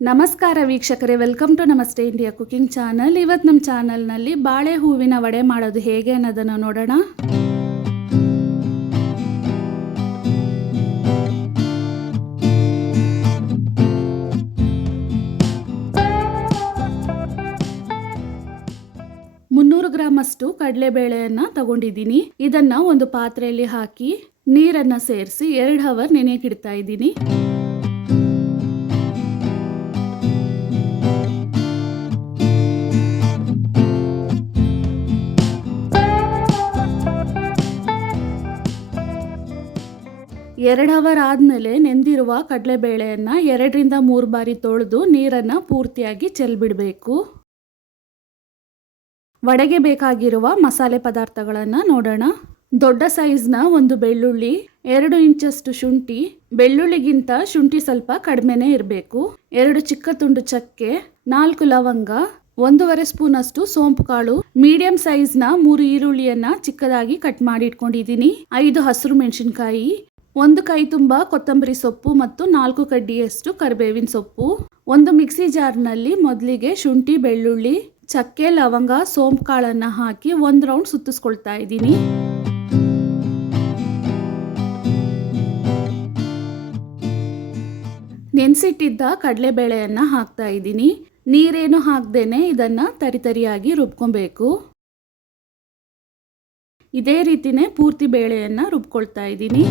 ನಮಸ್ಕಾರ ವೀಕ್ಷಕರೇ, welcome to ನಮಸ್ತೆ ಇಂಡಿಯಾ ಕುಕಿಂಗ್ ಚಾನಲ್. ಇವತ್ತು ನಮ್ಮ ಚಾನಲ್ನಲ್ಲಿ ಬಾಳೆ ಹೂವಿನ ವಡೆ ಮಾಡೋದು ಹೇಗೆ ಅನ್ನೋದನ್ನು ನೋಡೋಣ. ಗ್ರಾಮ್ ಅಷ್ಟು ಕಡಲೆಬೇಳೆಯನ್ನು ತಗೊಂಡಿದ್ದೀನಿ. ಇದನ್ನ ಒಂದು ಪಾತ್ರೆಯಲ್ಲಿ ಹಾಕಿ ನೀರನ್ನು ಸೇರಿಸಿ 2 ಅವರ್ ನೆನೆಯಕ್ಕೆ ಇಡ್ತಾ ಇದ್ದೀನಿ. ಎರಡು ಅವರ್ ಆದಮೇಲೆ ನೆಂದಿರುವ ಕಡಲೆಬೇಳೆಯನ್ನು 2 ರಿಂದ 3 ಬಾರಿ ತೊಳೆದು ನೀರನ್ನು ಪೂರ್ತಿಯಾಗಿ ಚೆಲ್ಬಿಡಬೇಕು. ವಡೆಗೆ ಬೇಕಾಗಿರುವ ಮಸಾಲೆ ಪದಾರ್ಥಗಳನ್ನು ನೋಡೋಣ. ದೊಡ್ಡ ಸೈಜ್ನ ಒಂದು ಬೆಳ್ಳುಳ್ಳಿ, 2 ಇಂಚಷ್ಟು ಶುಂಠಿ, ಬೆಳ್ಳುಳ್ಳಿಗಿಂತ ಶುಂಠಿ ಸ್ವಲ್ಪ ಕಡಿಮೆನೇ ಇರಬೇಕು, 2 ಚಿಕ್ಕ ತುಂಡು ಚಕ್ಕೆ, 4 ಲವಂಗ, 1.5 ಸ್ಪೂನ್ ಅಷ್ಟು ಸೋಂಪು ಕಾಳು, ಮೀಡಿಯಂ ಸೈಜ್ನ 3 ಈರುಳ್ಳಿಯನ್ನು ಚಿಕ್ಕದಾಗಿ ಕಟ್ ಮಾಡಿ ಇಟ್ಕೊಂಡಿದ್ದೀನಿ, 5 ಹಸಿರು ಮೆಣಸಿನಕಾಯಿ, 1 ಕೈ ತುಂಬ ಕೊತ್ತಂಬರಿ ಸೊಪ್ಪು ಮತ್ತು 4 ಕಡ್ಡಿಯಷ್ಟು ಕರಿಬೇವಿನ ಸೊಪ್ಪು. ಒಂದು ಮಿಕ್ಸಿ ಜಾರ್ನಲ್ಲಿ ಮೊದಲಿಗೆ ಶುಂಠಿ, ಬೆಳ್ಳುಳ್ಳಿ, ಚಕ್ಕೆ, ಲವಂಗ, ಸೋಂಪು ಕಾಳನ್ನು ಹಾಕಿ 1 ರೌಂಡ್ ಸುತ್ತಿಸ್ಕೊಳ್ತಾ ಇದ್ದೀನಿ. ನೆನೆಸಿಟ್ಟಿದ್ದ ಕಡಲೆಬೇಳೆಯನ್ನು ಹಾಕ್ತಾ ಇದ್ದೀನಿ. ನೀರೇನು ಹಾಕ್ದೇನೆ ಇದನ್ನು ತರಿತರಿಯಾಗಿ ರುಬ್ಕೊಬೇಕು. ಇದೇ ರೀತಿನೇ ಪೂರ್ತಿ ಬೇಳೆಯನ್ನು ರುಬ್ಕೊಳ್ತಾ ಇದ್ದೀನಿ.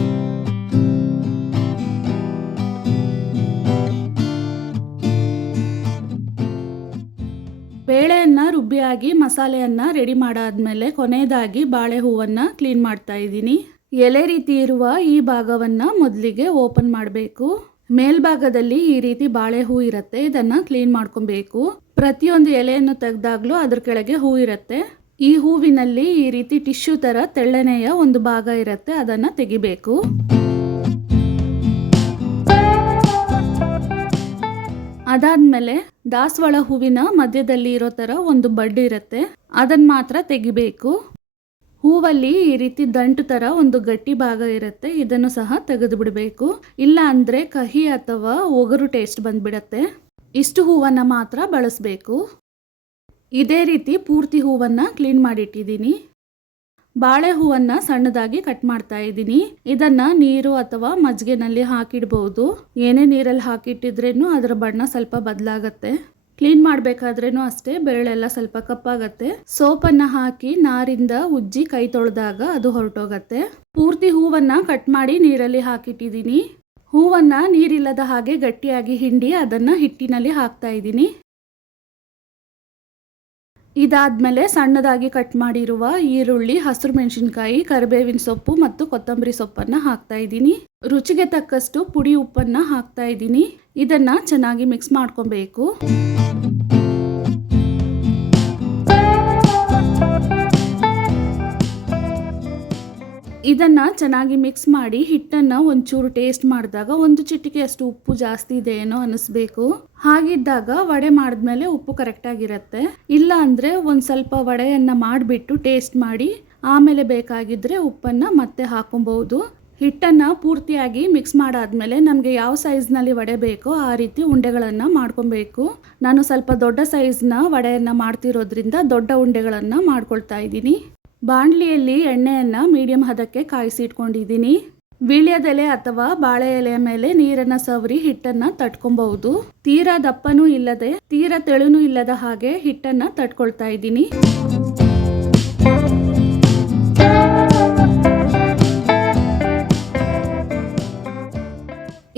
ಬೇಳೆಯನ್ನು ರುಬ್ಬಿಯಾಗಿ ಮಸಾಲೆಯನ್ನು ರೆಡಿ ಮಾಡಾದ್ಮೇಲೆ ಕೊನೆಯದಾಗಿ ಬಾಳೆ ಹೂವನ್ನು ಕ್ಲೀನ್ ಮಾಡ್ತಾ ಇದ್ದೀನಿ. ಎಲೆ ರೀತಿ ಇರುವ ಈ ಭಾಗವನ್ನು ಮೊದಲಿಗೆ ಓಪನ್ ಮಾಡಬೇಕು. ಮೇಲ್ಭಾಗದಲ್ಲಿ ಈ ರೀತಿ ಬಾಳೆ ಹೂ ಇರುತ್ತೆ, ಇದನ್ನು ಕ್ಲೀನ್ ಮಾಡ್ಕೊಬೇಕು. ಪ್ರತಿಯೊಂದು ಎಲೆಯನ್ನು ತೆಗೆದಾಗ್ಲೂ ಅದ್ರ ಕೆಳಗೆ ಹೂ ಇರುತ್ತೆ. ಈ ಹೂವಿನಲ್ಲಿ ಈ ರೀತಿ ಟಿಶ್ಯೂ ಥರ ತೆಳ್ಳನೆಯ ಒಂದು ಭಾಗ ಇರುತ್ತೆ, ಅದನ್ನು ತೆಗಿಬೇಕು. ಅದಾದ್ಮೇಲೆ ದಾಸವಾಳ ಹೂವಿನ ಮಧ್ಯದಲ್ಲಿ ಇರೋ ಥರ ಒಂದು ಬಡ್ಡು ಇರುತ್ತೆ, ಅದನ್ನು ಮಾತ್ರ ತೆಗಿಬೇಕು. ಹೂವಲ್ಲಿ ಈ ರೀತಿ ದಂಟು ಥರ ಒಂದು ಗಟ್ಟಿ ಭಾಗ ಇರುತ್ತೆ, ಇದನ್ನು ಸಹ ತೆಗೆದು ಬಿಡಬೇಕು. ಇಲ್ಲ ಅಂದರೆ ಕಹಿ ಅಥವಾ ಒಗರು ಟೇಸ್ಟ್ ಬಂದ್ಬಿಡತ್ತೆ. ಇಷ್ಟು ಹೂವನ್ನು ಮಾತ್ರ ಬಳಸಬೇಕು. ಇದೇ ರೀತಿ ಪೂರ್ತಿ ಹೂವನ್ನು ಕ್ಲೀನ್ ಮಾಡಿಟ್ಟಿದ್ದೀನಿ. ಬಾಳೆ ಹೂವನ್ನು ಸಣ್ಣದಾಗಿ ಕಟ್ ಮಾಡ್ತಾ ಇದ್ದೀನಿ. ಇದನ್ನ ನೀರು ಅಥವಾ ಮಜ್ಜಿಗೆನಲ್ಲಿ ಹಾಕಿಡ್ಬೋದು. ಏನೇ ನೀರಲ್ಲಿ ಹಾಕಿಟ್ಟಿದ್ರೇನು ಅದರ ಬಣ್ಣ ಸ್ವಲ್ಪ ಬದಲಾಗತ್ತೆ. ಕ್ಲೀನ್ ಮಾಡಬೇಕಾದ್ರೇನು ಅಷ್ಟೇ, ಬೆರಳೆಲ್ಲ ಸ್ವಲ್ಪ ಕಪ್ಪಾಗತ್ತೆ. ಸೋಪನ್ನು ಹಾಕಿ ನಾರಿಂದ ಉಜ್ಜಿ ಕೈ ತೊಳೆದಾಗ ಅದು ಹೊರಟೋಗತ್ತೆ. ಪೂರ್ತಿ ಹೂವನ್ನು ಕಟ್ ಮಾಡಿ ನೀರಲ್ಲಿ ಹಾಕಿಟ್ಟಿದ್ದೀನಿ. ಹೂವನ್ನು ನೀರಿಲ್ಲದ ಹಾಗೆ ಗಟ್ಟಿಯಾಗಿ ಹಿಂಡಿ ಅದನ್ನು ಹಿಟ್ಟಿನಲ್ಲಿ ಹಾಕ್ತಾ ಇದ್ದೀನಿ. ಇದಾದ್ಮೇಲೆ ಸಣ್ಣದಾಗಿ ಕಟ್ ಮಾಡಿರುವ ಈರುಳ್ಳಿ, ಹಸಿರು ಮೆಣಸಿನಕಾಯಿ, ಕರಿಬೇವಿನ ಸೊಪ್ಪು ಮತ್ತು ಕೊತ್ತಂಬರಿ ಸೊಪ್ಪನ್ನು ಹಾಕ್ತಾ ಇದ್ದೀನಿ. ರುಚಿಗೆ ತಕ್ಕಷ್ಟು ಪುಡಿ ಉಪ್ಪನ್ನು ಹಾಕ್ತಾ ಇದ್ದೀನಿ. ಇದನ್ನ ಚೆನ್ನಾಗಿ ಮಿಕ್ಸ್ ಮಾಡ್ಕೊಬೇಕು. ಇದನ್ನು ಚೆನ್ನಾಗಿ ಮಿಕ್ಸ್ ಮಾಡಿ ಹಿಟ್ಟನ್ನು ಒಂಚೂರು ಟೇಸ್ಟ್ ಮಾಡಿದಾಗ 1 ಚಿಟಿಕೆಯಷ್ಟು ಉಪ್ಪು ಜಾಸ್ತಿ ಇದೆ ಏನೋ ಅನ್ನಿಸ್ಬೇಕು. ಹಾಗಿದ್ದಾಗ ವಡೆ ಮಾಡಿದ್ಮೇಲೆ ಉಪ್ಪು ಕರೆಕ್ಟಾಗಿರುತ್ತೆ. ಇಲ್ಲ ಅಂದರೆ ಒಂದು ಸ್ವಲ್ಪ ವಡೆಯನ್ನು ಮಾಡಿಬಿಟ್ಟು ಟೇಸ್ಟ್ ಮಾಡಿ ಆಮೇಲೆ ಬೇಕಾಗಿದ್ದರೆ ಉಪ್ಪನ್ನು ಮತ್ತೆ ಹಾಕೊಬಹುದು. ಹಿಟ್ಟನ್ನು ಪೂರ್ತಿಯಾಗಿ ಮಿಕ್ಸ್ ಮಾಡಾದ್ಮೇಲೆ ನಮಗೆ ಯಾವ ಸೈಜ್ನಲ್ಲಿ ವಡೆ ಬೇಕೋ ಆ ರೀತಿ ಉಂಡೆಗಳನ್ನು ಮಾಡ್ಕೊಬೇಕು. ನಾನು ಸ್ವಲ್ಪ ದೊಡ್ಡ ಸೈಜ್ನ ವಡೆಯನ್ನು ಮಾಡ್ತಿರೋದ್ರಿಂದ ದೊಡ್ಡ ಉಂಡೆಗಳನ್ನು ಮಾಡ್ಕೊಳ್ತಾ ಇದ್ದೀನಿ. ಬಾಣಲಿಯಲ್ಲಿ ಎಣ್ಣೆಯನ್ನು ಮೀಡಿಯಂ ಹದಕ್ಕೆ ಕಾಯಿಸಿ ಇಟ್ಕೊಂಡಿದ್ದೀನಿ. ವೀಳ್ಯದೆಲೆ ಅಥವಾ ಬಾಳೆ ಎಲೆಯ ಮೇಲೆ ನೀರನ್ನು ಸವರಿ ಹಿಟ್ಟನ್ನು ತಟ್ಕೊಬಹುದು. ತೀರಾ ದಪ್ಪನೂ ಇಲ್ಲದೆ ತೀರಾ ತೆಳುನೂ ಇಲ್ಲದ ಹಾಗೆ ಹಿಟ್ಟನ್ನು ತಟ್ಕೊಳ್ತಾ ಇದ್ದೀನಿ.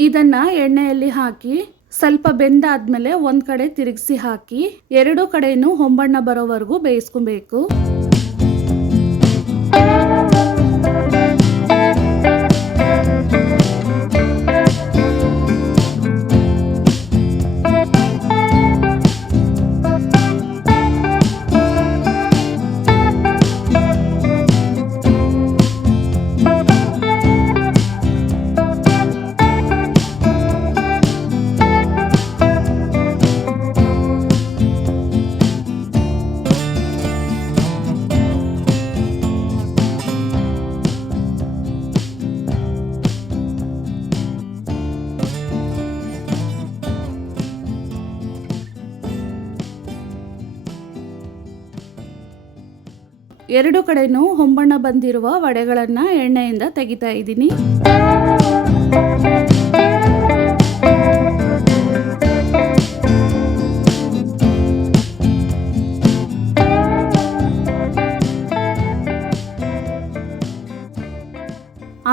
ಇದನ್ನ ಎಣ್ಣೆಯಲ್ಲಿ ಹಾಕಿ ಸ್ವಲ್ಪ ಬೆಂದಾದ್ಮೇಲೆ ಒಂದು ಕಡೆ ತಿರುಗಿಸಿ ಹಾಕಿ 2 ಕಡೆನೂ ಹೊಂಬಣ್ಣ ಬರೋವರೆಗೂ ಬೇಯಿಸ್ಕೊಬೇಕು. ಎರಡು ಕಡೆನೂ ಹೊಂಬಣ್ಣ ಬಂದಿರುವ ವಡೆಗಳನ್ನು ಎಣ್ಣೆಯಿಂದ ತೆಗಿತಾ ಇದ್ದೀನಿ.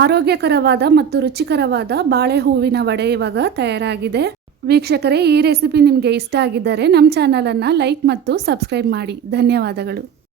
ಆರೋಗ್ಯಕರವಾದ ಮತ್ತು ರುಚಿಕರವಾದ ಬಾಳೆ ಹೂವಿನ ವಡೆ ಇವಾಗ ತಯಾರಾಗಿದೆ. ವೀಕ್ಷಕರೇ, ಈ ರೆಸಿಪಿ ನಿಮಗೆ ಇಷ್ಟ ಆಗಿದ್ದರೆ ನಮ್ಮ ಚಾನಲನ್ನು ಲೈಕ್ ಮತ್ತು ಸಬ್ಸ್ಕ್ರೈಬ್ ಮಾಡಿ. ಧನ್ಯವಾದಗಳು.